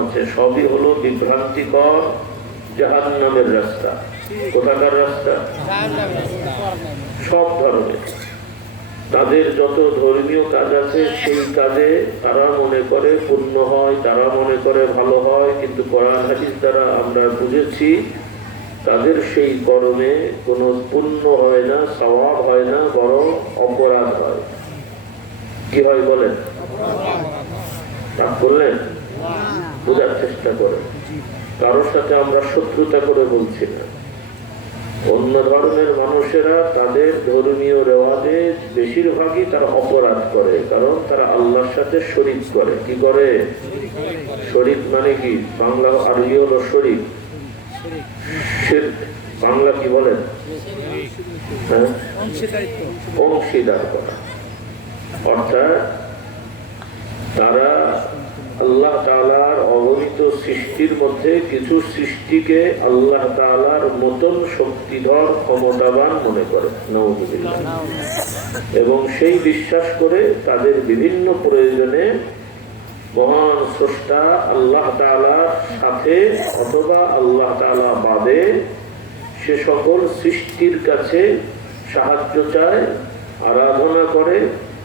আছে, সবই হলো বিভ্রান্তিকর জাহান্নামের রাস্তা। কোথাকার রাস্তা? সব ধরনের তাদের যত ধর্মীয় কাজ আছে সেই কাজে তারা মনে করে পূর্ণ হয়, তারা মনে করে ভালো হয়, কিন্তু কোরআন হাদিস দ্বারা আমরা বুঝেছি তাদের সেই কর্মে কোনো পুণ্য হয় না, সওয়াব হয় না, বরং অপরাধ হয়। কি হয় বলেন? রাগ করলেন? বোঝার চেষ্টা করেন। কারোর সাথে আমরা শত্রুতা করে বলছি না। অন্য ধর্মের মানুষেরা তাদের ধর্মীয় রেওয়াজে বেশিরভাগই তারা অপরাধ করে, কারণ তারা আল্লাহর সাথে শরীক করে। কি করে? শরীক মানে কি? বাংলা আরবি হলো শরীক। বাংলা কি বলেন? অংশীদার করা। অর্থাৎ তারা আল্লাহ তাআলার অগণিত সৃষ্টির মধ্যে কিছু সৃষ্টিকে আল্লাহ তাআলার মতন শক্তিধর ক্ষমতাবান মনে করে, নাউযুবিল্লাহ। এবং সেই বিশ্বাস করে তাদের বিভিন্ন প্রয়োজনে মহান স্রষ্টা আল্লাহ তাআলার সাথে অথবা আল্লাহ তাআলা বাদে সে সকল সৃষ্টির কাছে সাহায্য চায়, আরাধনা করে,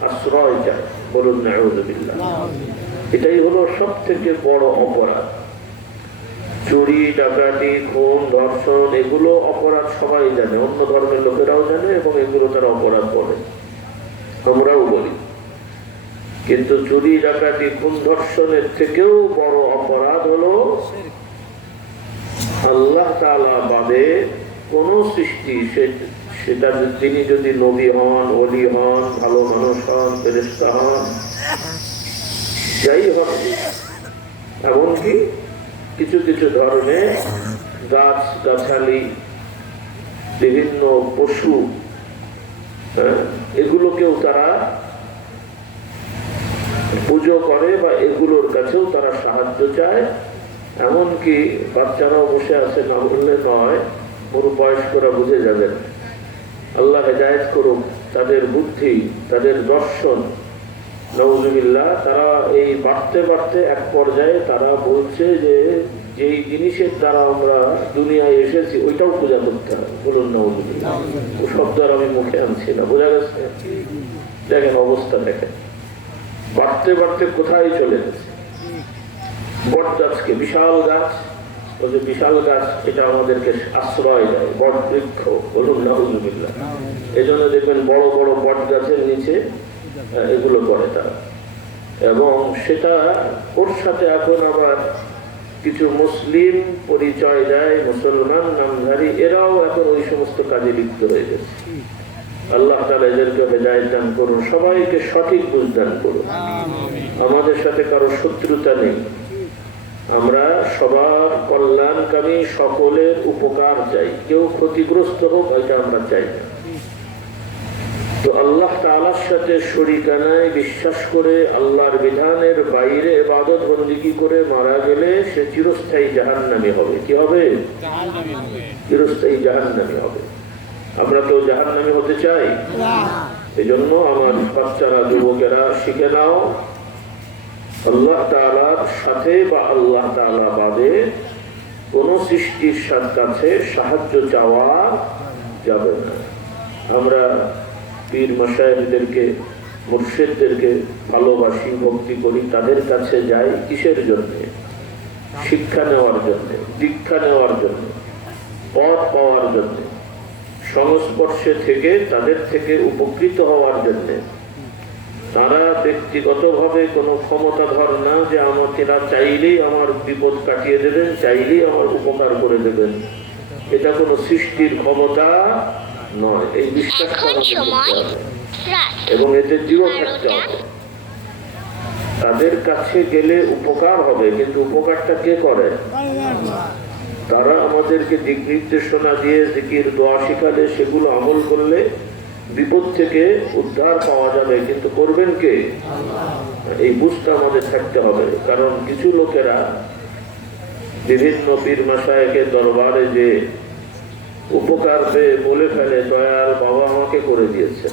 আশ্রয় চায়। বলুন নাউযুবিল্লাহ। এটাই হলো সব থেকে বড় অপরাধ। চুরি, ডাকাতি, খুন, ধর্ষণ এগুলো অপরাধ সবাই জানে, অন্য ধর্মের লোকেরাও জানে এবং এগুলো তারা অপরাধ বলে, আমরাও বলি। কিন্তু চুরি, ডাকাতি, খুন, ধর্ষণের থেকেও বড় অপরাধ হলো আল্লাহ তাআলা বাদে কোন সৃষ্টি, সেটা তিনি যদি নবী হন, ওলি হন, ভালো মানুষ হন, ফেরেশতা হন, যাই হন, এমনকি কিছু কিছু ধরনের গাছ গাছালি, বিভিন্ন পশু, এগুলোকেও তারা পুজো করে বা এগুলোর কাছেও তারা সাহায্য চায়। এমনকি বাচ্চারাও বসে আছে, না বললে নয়, পুরো বয়স্করা বুঝে যাবেন। আল্লাহ হেদায়েত করুক তাদের বুদ্ধি, তাদের দর্শন। নাউযুবিল্লাহ। তারা এই বাড়তে বাড়তে এক পর্যায়ে তারা বলছে যে যেই জিনিসের দ্বারা আমরা দুনিয়ায় এসেছি ওইটাও পূজা করতে হবে। বলুন নাউযুবিল্লাহ। ও শব্দ আর আমি মুখে আনছি না, বোঝা গেছে? দেখেন অবস্থা, দেখেন বাড়তে বাড়তে কোথায় চলে গেছে। বট গাছকে, বিশাল গাছ, ওই যে বিশাল গাছ, এটা আমাদেরকে আশ্রয় দেয়, বট বৃক্ষ। বলুন নাউযুবিল্লাহ। এই জন্য দেখবেন বড় বড় বট গাছের নিচে এগুলো করে তারা। এবং সেটা ওর সাথে এখন আবার কিছু মুসলিম পরিচয় দেয়, মুসলমান নামধারী, এরাও এখন ওই সমস্ত কাজে লিপ্ত হয়ে গেছে। আল্লাহ তাআলা এদেরকে হেদায়েত দান করুন, সবাইকে সঠিক বুঝ দান করুন। আমাদের সাথে কারো শত্রুতা নেই, আমরা সবার কল্যাণকামী, সকলের উপকার চাই, কেউ ক্ষতিগ্রস্ত হোক এটা আমরা চাই না। তো আল্লাহ তাআলার সাথে শরীকানায় বিশ্বাস করে আল্লাহর বিধানের বাইরে ইবাদত বন্দেগী করে মারা গেলে সে চিরস্থায়ী জাহান্নামী হবে। কি হবে? চিরস্থায়ী জাহান্নামী হবে। আমরা কেউ জাহান্নামী হতে চাই? এজন্য আমার বাচ্চারা, যুবকেরা শিখে নাও, আল্লাহ তাআলার সাথে বা আল্লাহ তাআলা বাদে কোন সৃষ্টির কাছে সাহায্য চাওয়া যাবে না। আমরা পীর মাশায়েখদেরকে, মুর্শিদদেরকে ভালোবাসি, ভক্তি করি, তাদের কাছে যাই কিসের জন্য? শিক্ষা নেওয়ার জন্য, দীক্ষা নেওয়ার জন্য, পথ পাওয়ার জন্য, সংস্পর্শে থেকে তাদের থেকে উপকৃত হওয়ার জন্য। তারা ব্যক্তিগতভাবে কোনো ক্ষমতাধর না যে আমাকে চাইলেই আমার বিপদ কাটিয়ে দেবেন, চাইলেই আমার উপকার করে দেবেন। এটা কোনো সৃষ্টির ক্ষমতা নয়। এই বিশ্বাস এবং এতে দৃঢ় থাকতে হবে। তাদের কাছে গেলে উপকার হবে, কিন্তু উপকারটা কে করে? তারা আমাদেরকে দিক নির্দেশনা দিয়ে জিকির, দোয়া শিখালে সেগুলো আমল করলে বিপদ থেকে উদ্ধার পাওয়া যাবে, কিন্তু করবেন কে? এই বুঝটা আমাদের থাকতে হবে। কারণ কিছু লোকেরা বিভিন্ন পীর মাশায়েখের দরবারে যে উপকার পেয়ে বলে ফেলে, দয়াল বাবা আমাকে করে দিয়েছে,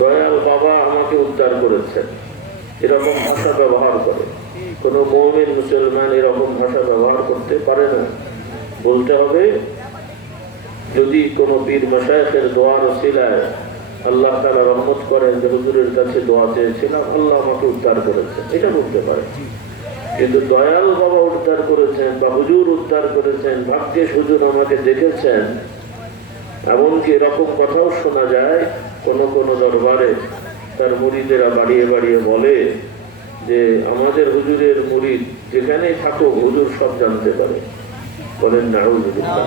দয়াল বাবা আমাকে উদ্ধার করেছেন, এরকম ভাষা ব্যবহার করে। কোনো মুমিন মুসলমান এরকম ভাষা ব্যবহার করতে পারে না। বলতে হবে যদি কোনো পীর মাশায়েখের দোয়ার ওসিলায় আল্লাহ তাআলা রহমত করেন যে হুজুরের কাছে দোয়া চেয়েছিলাম, আল্লাহ আমাকে উদ্ধার করেছেন, এটা বলতে পারে। কিন্তু দয়াল বাবা উদ্ধার করেছেন বা হুজুর উদ্ধার করেছেন, ভাগ্যে হুজুর আমাকে দেখেছেন, এমনকি এরকম কথাও শোনা যায় কোন কোন দরবারে তার মুরিদেরা বাড়িয়ে বাড়িয়ে বলে যে আমাদের হুজুরের মুরিদ যেখানেই থাকুক হুজুর সব জানতে পারে। বলেন নাউযুবিল্লাহ।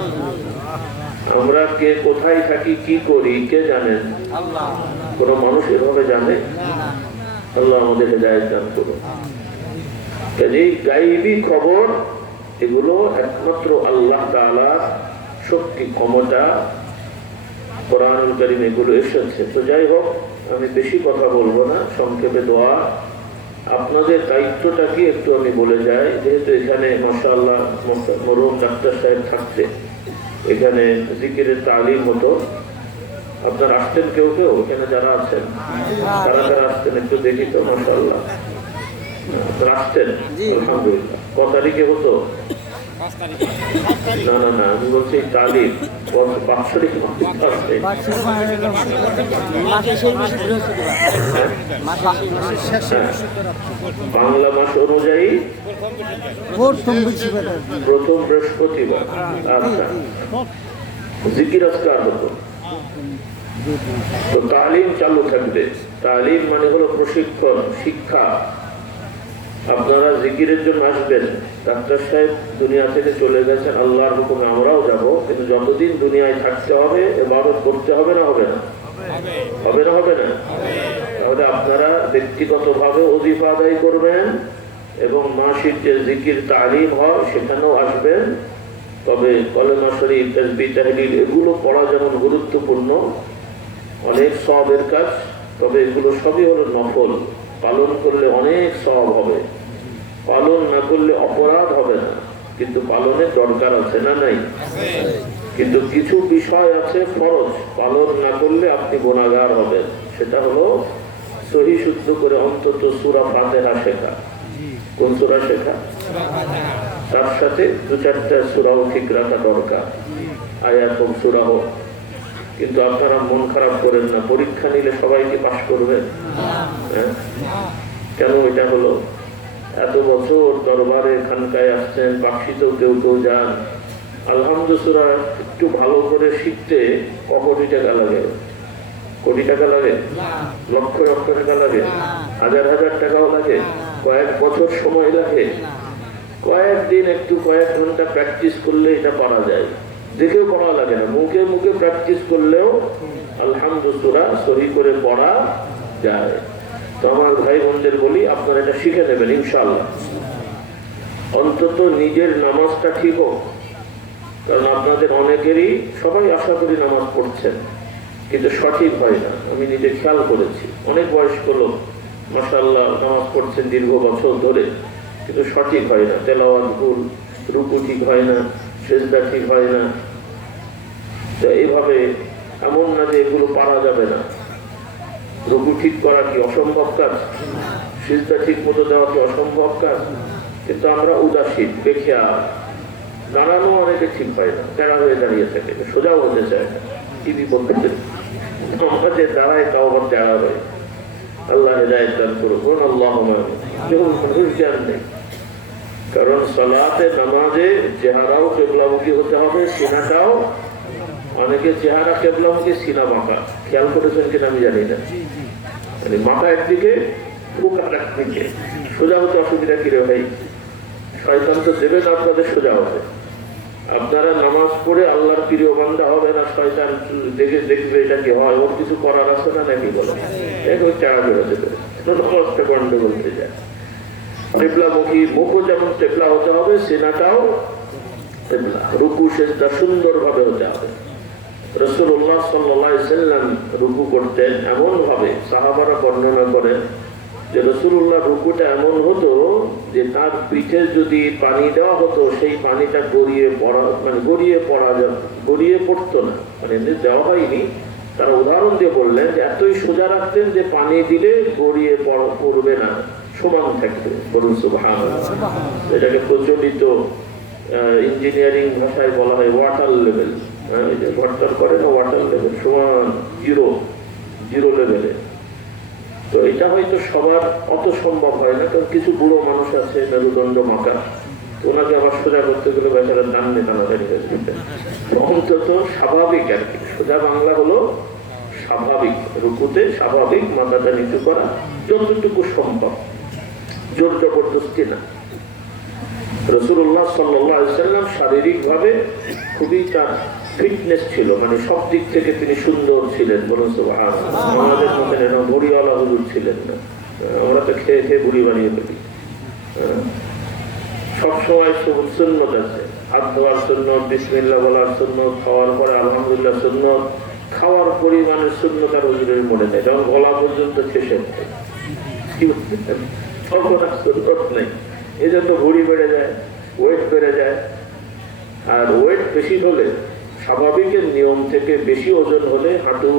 আমরা কে কোথায় থাকি কি করি কে জানেন? কোন মানুষ এভাবে জানে? আল্লাহ আমাদের হেদায়েত দান করুন। কাজেই গায়বী খবর এগুলো একমাত্র আল্লাহ তাআলার শক্তি ক্ষমতা, কোরআনুল কারীম এগুলো এসেছে। তো যাই হোক, আমি বেশি কথা বলবো না, সংক্ষেপে দোয়া। আপনাদের দায়িত্বটা কি একটু আমি বলে যাই। যেহেতু এখানে মাশাআল্লাহ মরহুম ডাক্তার সাহেব থাকতে এখানে জিকিরের তালিম হতো, আপনারা আসতেন কেউ কেউ এখানে যারা আছেন? কারা কারা আসতেন একটু দেখি তো। মাশাআল্লাহ আপনারা আসতেন, আলহামদুলিল্লাহ। কত তারিখে হতো? না না না, আমি বলছি তালিম বাৎসরিক বাংলা মাস অনুযায়ী প্রথম বৃহস্পতিবার। আচ্ছা, জিকির আজকার হতো। তো তালিম চালু থাকবে। তালিম মানে হলো প্রশিক্ষণ, শিক্ষা। আপনারা জিকিরের জন্য আসবেন। ডাক্তার সাহেব দুনিয়া থেকে চলে গেছেন, আল্লাহর হুকুমে আমরাও যাব, কিন্তু যতদিন দুনিয়ায় থাকতে হবে ইবাদত করতে হবে না হবে না? হবে না হবে না? তাহলে আপনারা ব্যক্তিগতভাবে ওজিফা আদায় করবেন এবং মাসিক যে জিকির তালিম হয় সেখানেও আসবেন। তবে কলেমা শরীফ, তাসবিহ, তাহলিল এগুলো পড়া যেমন গুরুত্বপূর্ণ, অনেক সওয়াবের কাজ, তবে এগুলো সবই হলো নফল। পালন করলে অনেক সওয়াব হবে, পালন না করলে অপরাধ হবে না, কিন্তু পালনের দরকার আছে না নাই? কিন্তু কিছু বিষয় আছে ফরজ, পালন না করলে আপনি গুনাহগার হবেন। সেটা হলো সহি শুদ্ধ করে অন্তত সূরা ফাতিহা শেখা। কোন সূরা শেখা? তার সাথে দু চারটা সূরাও ঠিক রাখা দরকার, আয়াত ও সূরা হোক। কিন্তু আপনারা মন খারাপ করেন না, পরীক্ষা নিলে সবাইকে পাশ করবেন? হ্যাঁ, কেন এটা হলো? এত বছর দরবারে খানকায় আসছেন, বাক্সিতেও কেউ কেউ যান, আলহামদুলিল্লাহ একটু ভালো করে শিখতে কোটি টাকা লাগে? কোটি টাকা লাগে? লক্ষ লক্ষ টাকা লাগে? হাজার হাজার টাকাও লাগে? কয়েক বছর সময় লাগে? কয়েকদিন একটু কয়েক ঘন্টা প্র্যাকটিস করলে এটা পারা যায়। দেখেও পড়া লাগে না, মুখে মুখে প্র্যাকটিস করলেও আলহামদুলিল্লাহ সহি করে পড়া যায়। তো আমার ভাই বোনদের বলি, আপনারা এটা শিখে নেবেন ইনশাআল্লাহ। অন্তত নিজের নামাজটা ঠিক হোক, কারণ আপনাদের অনেকেরই, সবাই আশা করি নামাজ পড়ছেন, কিন্তু সঠিক হয় না। আমি নিজে খেয়াল করেছি, অনেক বয়স্ক লোক মাশাআল্লাহ নামাজ পড়ছেন দীর্ঘ বছর ধরে, কিন্তু সঠিক হয় না। তেলাওয়াত ভুল, রুকু ঠিক হয় না, সেজদা ঠিক হয় না। তো এইভাবে এমন না যে এগুলো পারা যাবে না। রুকু ঠিক করা কি অসম্ভব কাজ? সিজদা ঠিক মতো দেওয়া কি অসম্ভব কাজ? কিন্তু আমরা উদাসীন, বেখিয়া, দাঁড়ানো অনেকে ঠিক হয় না, তেড়া হয়ে দাঁড়িয়ে থাকে, সোজাও হতে চায় না। কি বিপদ আমাদের দাঁড়ায় তাও আবার তেড়া হয়। আল্লাহ হেদায়েত দান করুন, আল্লাহুম্মা আমিন। যখন মানুষ জ্ঞান নেই, কারণ সালাতে নামাজে চেহারাও কিবলামুখী হতে হবে, সিনাটাও। অনেকে চেহারা কিবলামুখী, সিনা বাঁকা। খেয়াল করেছেন কিনা আমি জানি না, মানে মাথা একদিকে, বুক একদিকে। সোজা হতে অসুবিধা কি রে ভাই? শয়তান তো দেবে না আপনাদের সোজা হবে। আপনারা নামাজ পড়ে আল্লাহর প্রিয় বান্দা হবে না, শয়তান দেখে দেখবে এটা কি হয়, ওর কিছু করার আছে না নাকি? বলে ওই চাড়া বেরোতে পারে, নামাজটা গন্ডগোল হয়ে যায়। টেবলামুখী, মুখও যেমন টেবলা হতে হবে, সিনাটাও টেবলা, রুকু সেজদা সুন্দর ভাবে হতে হবে। রাসূলুল্লাহ সাল্লাল্লাহু আলাইহি ওয়াসাল্লাম রুকু করতেন এমন ভাবে, সাহাবারা বর্ণনা করেন যে রাসূলুল্লাহ রুকুটা এমন হতো যে তার পিঠে যদি পানি দেওয়া হতো, সেই পানিটা গড়িয়ে পড়তো না, মানে এমনি দেওয়া হয়নি। তারা উদাহরণ দিয়ে বললেন যে এতই সোজা রাখতেন যে পানি দিলে গড়িয়ে পড়বে না, সমান থাকবে। বলুন সুবহানাল্লাহ। এটাকে প্রচলিত ইঞ্জিনিয়ারিং ভাষায় বলা হয় ওয়াটার লেভেল। এই যে ওয়াটার করে না, ওয়াটার লেভেল সমান জিরো লেভেলে। তো এটা হয়তো সবার অত সম্ভব হয় না, কারণ কিছু বুড়ো মানুষ আছে মেরুদণ্ড মাকা, ওনাকে আবার সোজা করতে গেলে বেচারা টানলে টানাটানি হয়ে যেতে। অন্তত স্বাভাবিক আর কি, সোজা বাংলা হলো স্বাভাবিক, রুকুতে স্বাভাবিক মাথাটা নিচু করা যতটুকু সম্ভব, জোর জবরদস্তি না। রাসূলুল্লাহ সাল্লাল্লাহু আলাইহি ওয়াসাল্লাম শারীরিক ভাবে খুবই তার ফিটনেস ছিল, মানে সব দিক থেকে তিনি সুন্দর ছিলেন। বলুন সুবহানাল্লাহ। আমাদের মধ্যে না ভুড়িওয়ালা হুজুর ছিলেন না, আমরা তো খেয়ে খেয়ে বুড়ি বানিয়ে ফেলি। সবসময় সুন্নত আছে, হাত ধোয়ার সুন্নত, বিসমিল্লাহ বলার সুন্নত, খাওয়ার পরে আলহামদুলিল্লাহ সুন্নত, খাওয়ার পরিমাণের সুন্নত আর হুজুরের মনে নেই, এবং গলা পর্যন্ত শেষে সুন্নত নেই। এই জন্য ভুড়ি বেড়ে যায়, ওয়েট বেড়ে যায়। আর ওয়েট বেশি হলে, স্বাভাবিকের নিয়ম থেকে বেশি ওজন হলে হাঁটু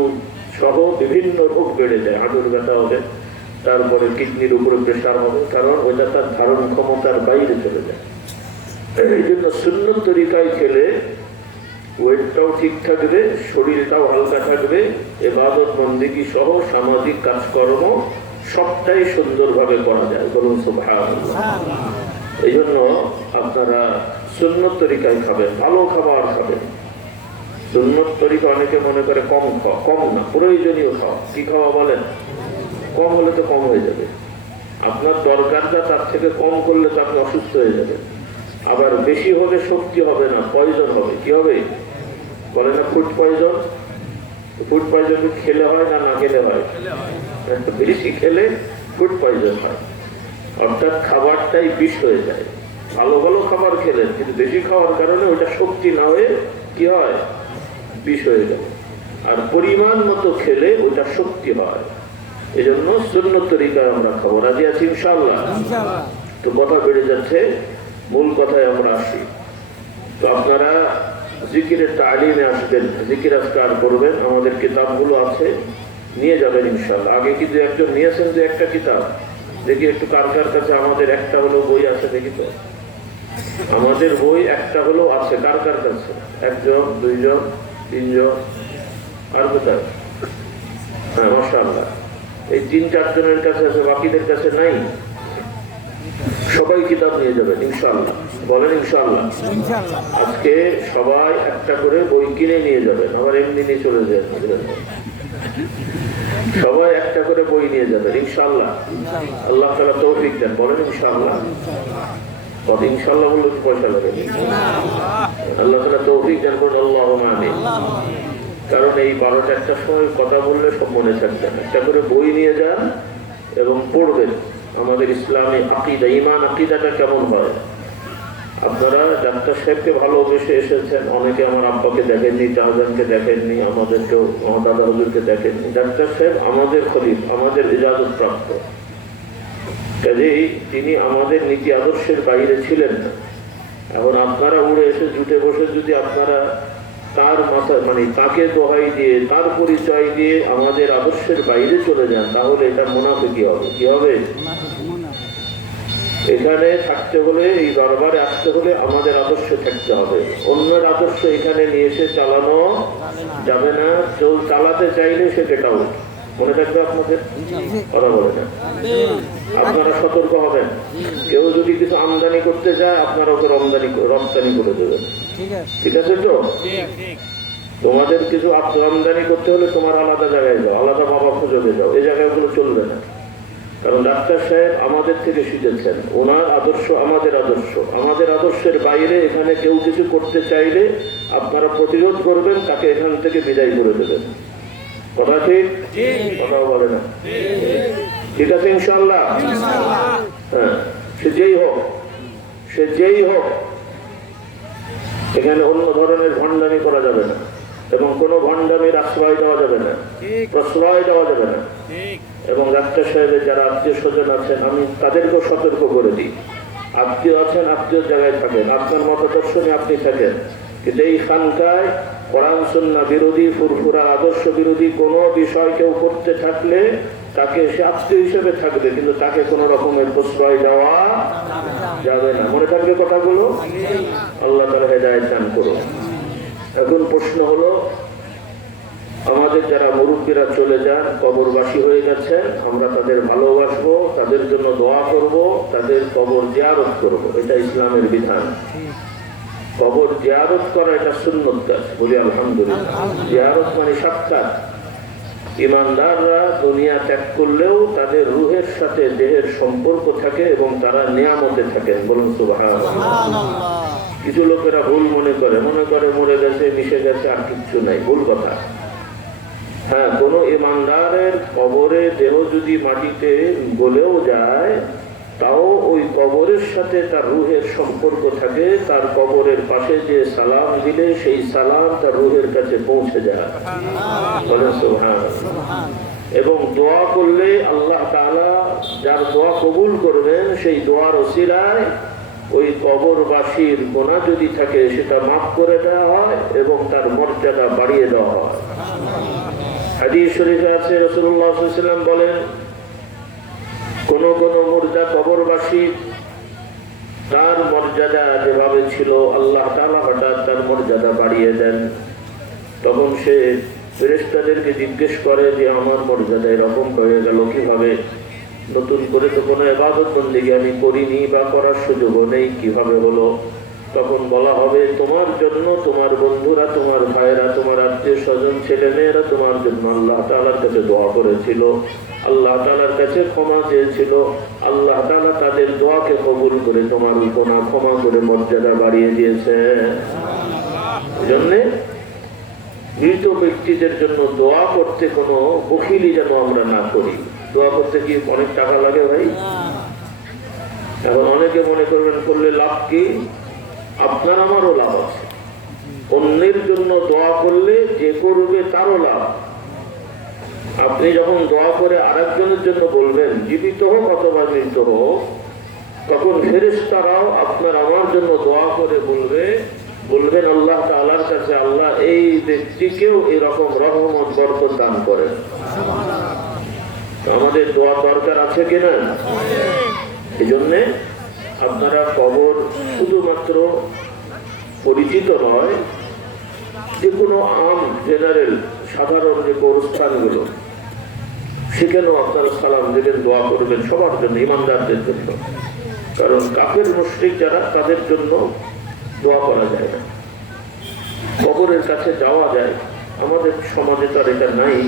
সহ বিভিন্ন রোগ বেড়ে যায়। হাঁটুর ব্যথা হবে, তারপরে কিডনির উপরে প্রেশার হবে, কারণ ওইটা তার ধারণ ক্ষমতার বাইরে চলে যায়। এই জন্য সুন্নত তরিকায় খেলে ওয়েটটাও ঠিক থাকবে, শরীরটাও হালকা থাকবে, ইবাদত বন্দেগী সহ সামাজিক কাজকর্ম সবটাই সুন্দরভাবে করা যায়। বলুন সুবহানাল্লাহ। এই জন্য আপনারা সুন্নত তরিকায় খাবেন, ভালো খাবার খাবেন। সুন্নত তরিকা অনেকে মনে করে কম খাওয়া, কম না, প্রয়োজনীয় খাওয়া। কি খাওয়া বলেন? কম হলে তো কম হয়ে যাবে, আপনার দরকারটা তার থেকে কম করলে তো আপনি অসুস্থ হয়ে যাবেন। আবার বেশি হলে শক্তি হবে না, পয়জন হবে। কি হবে বলে না, ফুড পয়জন। ফুড পয়জন খেলে হয় না না খেলে হয়? বেশি খেলে ফুড পয়জন হয়, অর্থাৎ খাবারটাই বিষ হয়ে যায়। ভালো ভালো খাবার খেলেন, কিন্তু বেশি খাওয়ার কারণে ওইটা শক্তি না হয়ে কি হয়, বিষ হয়ে গেল। আর পরিমাণ মতো খেলে ওইটা শক্তি হয়। এই জন্য সুন্নত তরিকায় আমরা খাবো। রাজি আছি ইনশাআল্লাহ? তো কথা বেড়ে যাচ্ছে, মূল কথায় আমরা আসি। তো আপনারা জিকিরের তালিমে আসবেন, জিকির আজকার করবেন, আমাদের কিতাবগুলো আছে, নিয়ে যাবেন ইনশাআল্লাহ। আগে কি দু একজন নিয়েছেন যে একটা কিতাব? দেখি একটু কার কার কাছে আমাদের একটা হলো বই আছে, দেখি তো। আমাদের বই একটা হলো আছে, কার কার কাছে? একজন, দুইজন, তিনজন, আর কোথায়? হ্যাঁ মাশাআল্লাহ, এই ৩-৪ জনের কাছে আছে, বাকিদের কাছে নাই। সবাই কিতাব নিয়ে যাবেন ইনশাআল্লাহ। বলেন ইনশাআল্লাহ। আজকে সবাই একটা করে বই কিনে নিয়ে যাবেন, আবার এমনি নিয়ে চলে যাবেন। সবাই একটা করে বই নিয়ে যাবেন ইনশাআল্লাহ। আল্লাহ তাআলা তৌফিক দেন। বলেন ইনশাআল্লাহ। ইনশাআল্লাহ বললে পয়সা লাগে। আল্লাহ তাআলা তৌফিক দেন, বলুন আল্লাহুম্মা আমিন। কারণ এই 12টা একটার সময় কথা বললে সব মনে থাকবে না। একটা করে বই নিয়ে যান এবং পড়বেন। আমাদের ইসলামী আকীদা, ঈমান আকীদাটা কেমন হয়। আপনারা ডাক্তার সাহেবকে ভালোবেসে এসেছেন, অনেকে আমার আব্বাকে দেখেননি, শাহজাহানকে দেখেননি, আমাদেরকেও, আমার দাদা হুজুরকে দেখেননি। ডাক্তার সাহেব আমাদের খলিফ, আমাদের ইজাজত প্রাপ্ত, কাজেই তিনি আমাদের নীতি আদর্শের বাইরে ছিলেন না। এখন আপনারা উড়ে এসে জুটে বসে যদি আপনারা তার মাথা, মানে তাকে দোহাই দিয়ে, তার পরিচয় দিয়ে আমাদের আদর্শের বাইরে চলে যান, তাহলে এটা মুনাফিকি হবে। কি হবে? এখানে থাকতে হলে, এই দরবারে আসতে হলে আমাদের আদর্শ থাকতে হবে। অন্যের আদর্শ এখানে নিয়ে এসে চালানো যাবে না। কেউ চালাতে চাইলে সে গেট আউট। মনে থাকবে আপনাদের? কথা বলে না, আপনারা সতর্ক হবেন। কেউ যদি কিছু আমদানি করতে চায়, আপনারা ওকে রপ্তানি করে দেবেন। ঠিক আছে তো? তোমাদের কিছু আমদানি করতে হলে তোমার আলাদা জায়গায় যাও, আলাদা বাবা খুঁজে যাও, এই জায়গাগুলো চলবে না। কারণ ডাক্তার সাহেব আমাদের থেকে শিখেছেন, ওনার আদর্শ আমাদের আদর্শ। আমাদের আদর্শের বাইরে এখানে কেউ কিছু করতে চাইলে আপনারা প্রতিরোধ করবেন, তাকে এখান থেকে বিদায় করে দেবেন। কথা ঠিক? কথাও বলে না। ঠিক আছে ইনশাআল্লাহ? হ্যাঁ, সে যেই হোক, এখানে অন্য ধরনের ভণ্ডামি করা যাবে না, এবং কোন ভণ্ডামির আশ্রয় দেওয়া যাবে না, প্রশ্রয় দেওয়া যাবে না। এবং ডাক্তার সাহেবের যারা আত্মীয় স্বজন আছেন, আমি তাদেরকেও সতর্ক করে দিই। আত্মীয় আছেন, আত্মীয় জায়গায় থাকেন, আপনার মতদর্শনে আপনি থাকেন, কিন্তু এই খানকায় কোরআন সুন্নাহ বিরোধী, ফুরফুরা আদর্শ বিরোধী কোনো বিষয় কেউ করতে থাকলে তাকে সে আত্মীয় হিসেবে থাকবে, কিন্তু তাকে কোন রকমের প্রশ্রয় দেওয়া যাবে না। মনে থাকবে কথাগুলো? আল্লাহ তাআলা হেদায়েত দান করুন। এখন প্রশ্ন হলো, আমাদের যারা মুরব্বীরা চলে যান, কবরবাসী হয়ে গেছেন, আমরা তাদের ভালোবাসবো, তাদের জন্য দোয়া করব, তাদের কবর জিয়ারত করব, এটা ইসলামের বিধান। কবর জিয়ারত করা এটা সুন্নত কাজ, বলি আলহামদুলিল্লাহ। জিয়ারত মানে সাক্ষাৎ। ইমানদাররা দুনিয়া ত্যাগ করলেও তাদের রূহের সাথে দেহের সম্পর্ক থাকে এবং তারা নিয়ামতে থাকেন, বলুন সুবহানাল্লাহ। কিছু লোকেরা ভুল মনে করে মরে গেছে, মিশে গেছে, আর কিচ্ছু নাই, ভুল কথা। হ্যাঁ, কোন ইমানদারের কবরে দেহ যদি মাটিতে গলেও যায়, তাও ওই কবরের সাথে তার রূহের সম্পর্ক থাকে। তার কবরের পাশে যে সালাম দিলে সেই সালাম তার রূহের কাছে পৌঁছে যায়, এবং দোয়া করলে আল্লাহ তাআলা যার দোয়া কবুল করবেন, সেই দোয়ার ওসিলায় ওই কবরবাসীর গুনাহ যদি থাকে সেটা মাফ করে দেওয়া হয় এবং তার মর্যাদা বাড়িয়ে দেওয়া হয়। হাদিস শরীফে আছে, রাসূলুল্লাহ সাল্লাল্লাহু আলাইহি ওয়াসাল্লাম বলেন, কোন কোন মুর্দা কবরবাসী তার মর্যাদা যেভাবে ছিল, আল্লাহ তাআলা হঠাৎ তার মর্যাদা বাড়িয়ে দেন। তখন সে ফেরেশতাদেরকে জিজ্ঞেস করে যে আমার মর্যাদা এরকম হয়ে গেল কিভাবে? নতুন করে তো কোনো ইবাদত বন্দেগী আমি করিনি বা করার সুযোগও নেই, কিভাবে হলো? তখন বলা হবে, তোমার জন্য তোমার বন্ধুরা, তোমার ভাইরা, তোমার আত্মীয় স্বজন, ছেলে মেয়েরা তোমার জন্য আল্লাহ তাআলার কাছে দোয়া করেছিল, আল্লাহ তাআলার কাছে ক্ষমা চেয়েছিল, আল্লাহ তাআলা তাদের দোয়াকে কবুল করে তোমার গুনাহ ক্ষমা করে মর্যাদা বাড়িয়ে দিয়েছে। এজন্য মৃত ব্যক্তিদের জন্য দোয়া করতে কোনো বখিলি যেন আমরা না করি। দোয়া করতে কি অনেক টাকা লাগে ভাই? এখন অনেকে মনে করবেন করলে লাভ কি? আপনার আমারও লাভ আছে। অন্যের জন্য দোয়া করলে যে করবে তারও লাভ। আপনি যখন দোয়া করে আরেকজনের জন্য বলবেন, জীবিত হোক অথবা মৃত হোক, তখন ফেরেশতারাও আপনার আমার জন্য দোয়া করে বলবেন আল্লাহ তাআলার কাছে, আল্লাহ এই ব্যক্তিকেও এরকম রহমত বরকত দান করেন। আমাদের দোয়া দরকার আছে কিনা? এই জন্যে আপনারা কবর শুধুমাত্র পরিচিত নয়, যে কোনো জেনারেল সাধারণ যে কবরস্থানগুলো, সেখানেও আপনারা সালাম দেবেন, দোয়া করবেন সবার জন্য, ইমানদারদের জন্য। কারণ কাফের মুশরিক যারা, তাদের জন্য দোয়া করা যায় না। কবরের কাছে যাওয়া যায়, আমাদের সমাজে তার এটা নাই।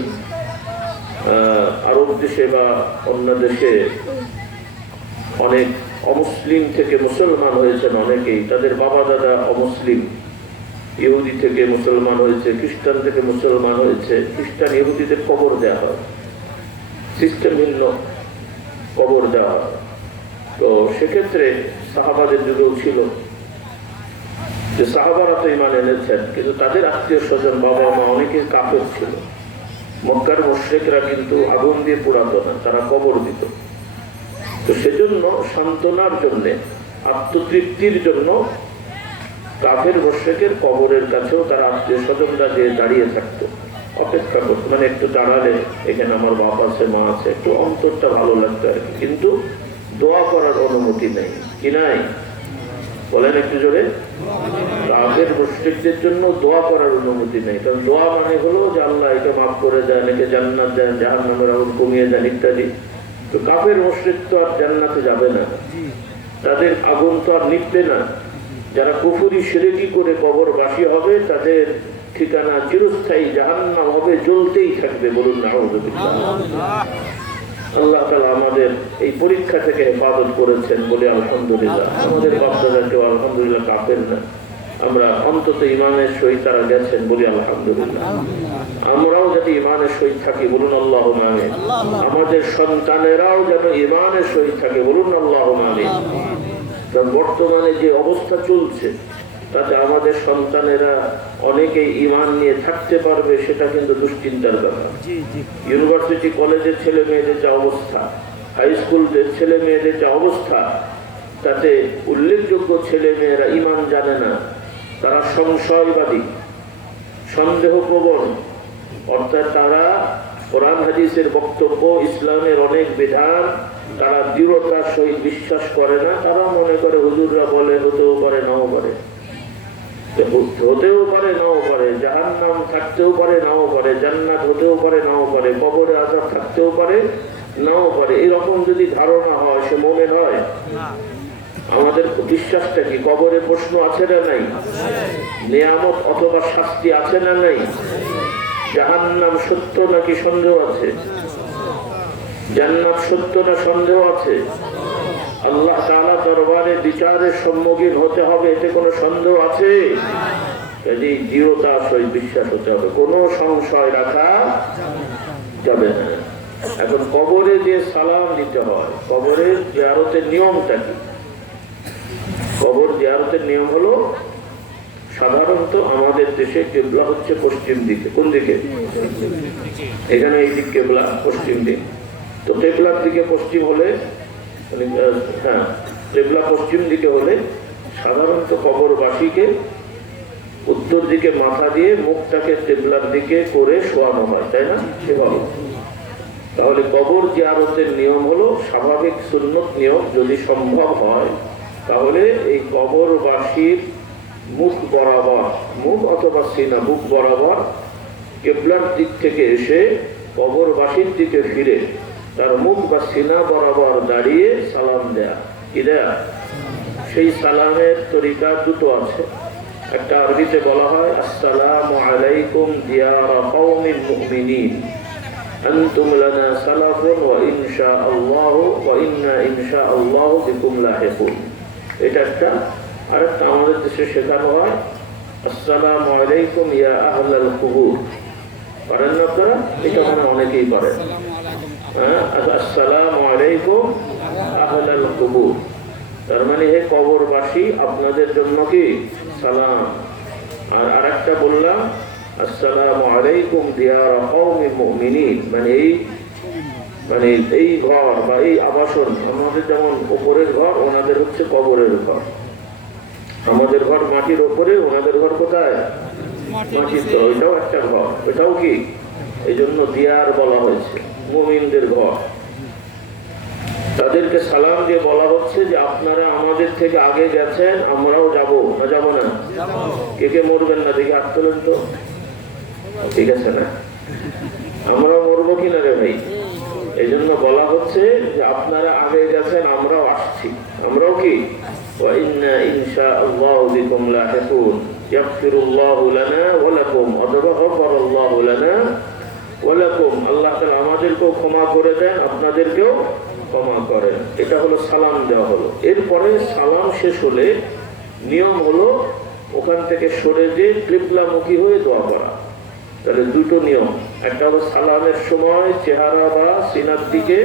আরব দেশে বা অন্য দেশে অনেক অমুসলিম থেকে মুসলমান হয়েছেন অনেকেই, তাদের বাবা দাদা অমুসলিম, ইহুদি থেকে মুসলমান হয়েছে, খ্রিস্টান থেকে মুসলমান হয়েছে। খ্রিস্টান ইহুদিদের কবর দেওয়া হয়, সিস্টেম ভিন্ন কবর দেওয়া হয়। তো সেক্ষেত্রে সাহাবাদের যুগেও ছিল যে সাহাবারা তো ঈমান এনেছেন, কিন্তু তাদের আত্মীয় স্বজন, বাবা মা অনেকে কাফের ছিল। মক্কার মুশরিকরা কিন্তু আগুন দিয়ে পোড়াতো না, তারা কবর দিত। তো সেজন্য সান্ত্বনার জন্য, আত্মতৃপ্তির জন্য কাফের মুশরিকের কবরের কাছেও তার আত্মীয় স্বজনরা যে দাঁড়িয়ে থাকতো, অপেক্ষা করতো। মানে একটু দাঁড়ালে, এখানে আমার বাপ আছে, মা আছে, একটু অন্তরটা ভালো লাগতো আর কি। কিন্তু দোয়া করার অনুমতি নেই, কি নাই? বলেন একটু জোরে। কাফের মুশরিকদের জন্য দোয়া করার অনুমতি নেই। কারণ দোয়া মানে হলো যে আল্লাহ এটা মাফ করে দেন, একে জান্নাত দেন, জাহান্নামের আগুন কমিয়ে দেন ইত্যাদি। তো কাফের মুশরিক তো আর জান্নাতে যাবে না, তাদের আগুন তো আর নিভবে না। যারা কুফরি শিরকি করে কবরবাসী হবে, তাদের ঠিকানা চিরস্থায়ী জাহান্নাম হবে, জ্বলতেই থাকবে। বলুন নাউযুবিল্লাহ। আল্লাহ তাআলা আমাদের এই পরীক্ষা থেকে হেফাজত করেছেন বলে আলহামদুলিল্লাহ। আমাদের বাপ-দাদা কেউ আলহামদুলিল্লাহ কাফের না, আমরা অন্তত ঈমানের সহিত তারা গেছেন বলি আলহামদুলিল্লাহ। আমরাও যদি ঈমানের সহিত থাকি, বলুন আল্লাহুম্মা আমিন। আমাদের সন্তানেরাও যেন ঈমানের সহিত থাকে, বলুন আল্লাহুম্মা আমিন। কারণ বর্তমানে যে অবস্থা চলছে, তাতে আমাদের সন্তানেরা অনেকেই ঈমান নিয়ে থাকতে পারবে, সেটা কিন্তু দুশ্চিন্তার ব্যাপার। ইউনিভার্সিটি কলেজের ছেলে মেয়েদের যা অবস্থা, হাই স্কুলের ছেলে মেয়েদের যা অবস্থা, তাতে উল্লেখযোগ্য ছেলে মেয়েরা ঈমান জানে না, তারা সংশয়বাদী, সন্দেহপ্রবণ। অর্থাৎ তারা কোরআন হাদিসের বক্তব্য, ইসলামের অনেক বিধান তারা দৃঢ়তার সহিত বিশ্বাস করে না। তারা মনে করে হুজুররা বলে হতেও পারে নাও পারে, হতেও পারে নাও পারে, জাহান্নাম থাকতেও পারে নাও পারে, জান্নাত হতেও পারে নাও পারে, কবরে আযাব থাকতেও পারে নাও পারে। এরকম যদি ধারণা হয়, সে মনে হয় আমাদের বিশ্বাসটা কি? কবরে প্রশ্ন আছে না নাই? নিয়ামত অথবা শাস্তি আছে না নাই? জাহান্নাম সত্য নাকি সন্দেহ আছে? জান্নাত সত্য না সন্দেহ আছে? আল্লাহ তাআলা দরবারে বিচারের সম্মুখীন হতে হবে, এতে কোনো সন্দেহ আছে? এই দৃঢ়তা সহিত বিশ্বাস হতে হবে, কোনো সংশয় রাখা যাবে না। এখন কবরে যে সালাম দিতে হয়, কবরের জিয়ারতের নিয়মটা কি? কবর জিয়ারতের নিয়ম হলো, সাধারণত আমাদের দেশে কিবলা হচ্ছে পশ্চিম দিকে। কোন দিকে? এখানে এই দিক কিবলা, পশ্চিম দিক। তো কিবলার দিকে পশ্চিম হলে, হ্যাঁ, কিবলা পশ্চিম দিকে হলে সাধারণত কবরবাসীকে উত্তর দিকে মাথা দিয়ে মুখটাকে কিবলার দিকে করে শোয়ানো হয়, তাই না? সেভাবে। তাহলে কবর জিয়ারতের নিয়ম হলো স্বাভাবিক সুন্নত নিয়ম। যদি সম্ভব হয় তাহলে এই কবরবাসীর মুখ বরাবর, মুখ অথবা সিনা বুক বরাবর কিবলার দিক থেকে এসে কবরবাসীর দিকে ফিরে তার মুখ বা সিনা বরাবর দাঁড়িয়ে সালাম দেয়া। কি দেয়া? সেই সালামের তরিকা দুটো আছে। একটা আরবিতে বলা হয় আসসালামু আলাইকুম দিয়ারা কওমিল মুমিনিন আনতুম লানা সালাফুন ওয়া ইনশাআল্লাহু ওয়া ইন্না ইনশাআল্লাহু বিকুম লাহিকুন। এটা একটা। আরেকটা আমাদের দেশে শেখানো হয় আসসালামু আলাইকুম ইয়া আহলাল কুবুর। পারেন না আপনারা? এটা মানে অনেকেই পারেন। হ্যাঁ, আসসালামু আলাইকুম আহলাল কুবুর, তার মানে হে কবরবাসী, আপনাদের জন্য কি সালাম। আর আরেকটা বললাম আসসালামু আলাইকুম দিয়ারা কওমিল মুমিনিন, মানে এই ঘর বা এই আবাসন, আমাদের যেমন উপরের ঘর, ওনাদের হচ্ছে কবরের ঘর। আমাদের ঘর মাটির উপরে, ওনাদের ঘর কোথায়? মাটির তো। ওইটাও একটা ঘর, এটাও কি? এই জন্য দিয়ার বলা হয়েছে, মুমিনদের ঘর। তাদেরকে সালাম দিয়ে বলা হচ্ছে যে আপনারা আমাদের থেকে আগে গেছেন, আমরাও যাবো না, যাবো না? কে কে মরবেন না দেখে হাত তোলেন তো। ঠিক আছে না? আমরাও মরবো কিনা রে ভাই? এই জন্য বলা হচ্ছে যে আপনারা আগে গেছেন, আমরাও আসছি। আমরাও কি? ওয়া ইন্না ইনশাআল্লাহু বিকুম লাহিকুন ইয়াগফিরুল্লাহু লানা ওয়া লাকুম, অথবা গফারাল্লাহু লানা ওয়া লাকুম, আল্লাহ তাআলা আমাদেরকেও ক্ষমা করে দেন, আপনাদেরকেও ক্ষমা করেন। এটা হলো সালাম দেওয়া হলো। এরপরে সালাম শেষ হলে নিয়ম হলো ওখান থেকে সরে যে কিবলামুখী হয়ে দোয়া করা। তাহলে দুটো নিয়ম। একটা হলো সালামের সময় চেহারা বা সিনার দিকে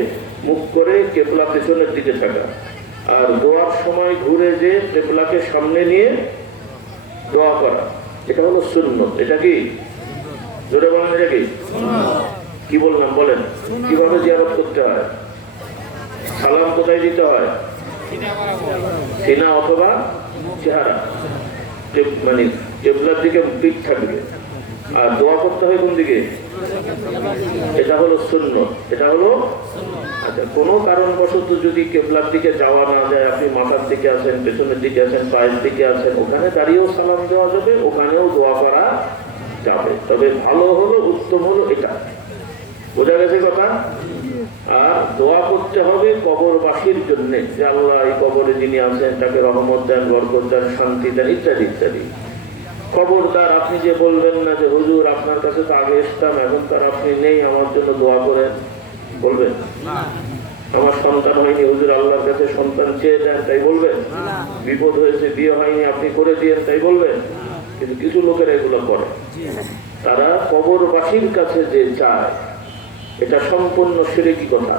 মুখ করে কিবলা পেছনের দিকে থাকা, আর দোয়ার সময় ঘুরে যে কিবলাকে সামনে নিয়ে দোয়া করা। এটা হলো সুন্নত। এটা কি? জোরে বলেন, এটা কি? কি বললাম বলেন? কিভাবে জিয়ারত করতে হয়? সালাম কোথায় দিতে হয়? সিনা অথবা চেহারা, মানে কিবলার দিকে পিঠ থাকবে। আর দোয়া করতে হয় কোন দিকে? এটা হলো সুন্নত। এটা হলো, আচ্ছা, কোনো কারণবশত যদি কিবলার দিকে যাওয়া না যায়, আপনি মাথার দিকে আছেন, পেছনের দিকে আছেন, পায়ের দিকে আছেন, ওখানে দাঁড়িয়েও সালাম দেওয়া যাবে, ওখানেও দোয়া করা যাবে। তবে ভালো হলো, উত্তম হলো এটা। বোঝা গেছে কথা? আর দোয়া করতে হবে কবরবাসীর জন্য, যে আল্লাহ এই কবরে যিনি আছেন তাকে রহমত দেন, বরকত দেন, শান্তি দেন, ইত্যাদি ইত্যাদি। খবরদার আপনি যে বলবেন না যে হুজুর আপনার কাছে তো আগে এসতাম, এখন তার আপনি নেই, আমার জন্য দোয়া করেন, বলবেন? আমার সন্তান হয়নি, হুজুর আল্লাহর কাছে সন্তান চেয়ে দেন, তাই বলবেন? বিপদ হয়েছে, বিয়ে হয়নি, আপনি করে দিয়েন, তাই বলবেন? কিন্তু কিছু লোকেরা এগুলো করে। তারা কবরবাসীর কাছে যে চায়, এটা সম্পূর্ণ শিরকি কথা।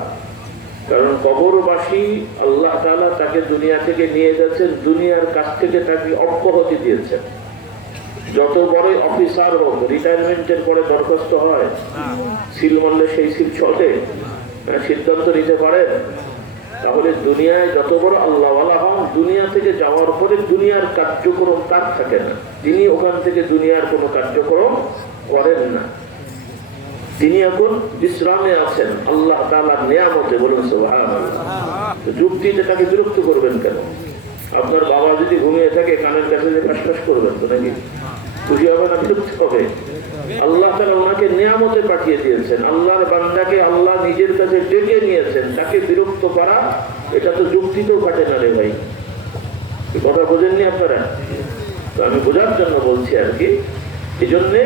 কারণ কবরবাসী আল্লাহ তাআলা তাকে দুনিয়া থেকে নিয়ে যাচ্ছেন, দুনিয়ার কাছ থেকে তাকে অব্যাহতি দিয়েছেন। যত বড় অফিসার হোক, রিটায়ারমেন্টের পরে দরখাস্ত হয়, সিল মারলে সেই সিল চলে, সিদ্ধান্ত নিতে পারে। তাহলে দুনিয়ায় যত বড় আল্লাহওয়ালা হন, দুনিয়া থেকে যাওয়ার পরে দুনিয়ার কার্যক্রম তার থাকে না, তিনি ওখান থেকে দুনিয়ার কোনো কার্যক্রম করেন না। তিনি এখন বিশ্রামে আছেন আল্লাহ তাআলার নিয়ামতে, বলুন সুবহানাল্লাহ। যুক্তিতে তাকে বিরক্ত করবেন কেন? আপনার বাবা যদি ঘুমিয়ে থাকে কানের কাছে যে কাশকাশ করবেন তো নাকি? খুশি হবে না বিরক্ত হবে? আল্লাহ তাআলা ওনাকে নিয়ামতে পাঠিয়ে দিয়েছেন, আল্লাহর বান্দাকে আল্লাহ নিজের কাছে ডেকে নিয়েছেন, তাকে বিরক্ত করা এটা তো যুক্তিতেও কাটে না রে ভাই। কথা বোঝেননি আপনারা? তো আমি বোঝার জন্য বলছি আর কি। এই জন্যে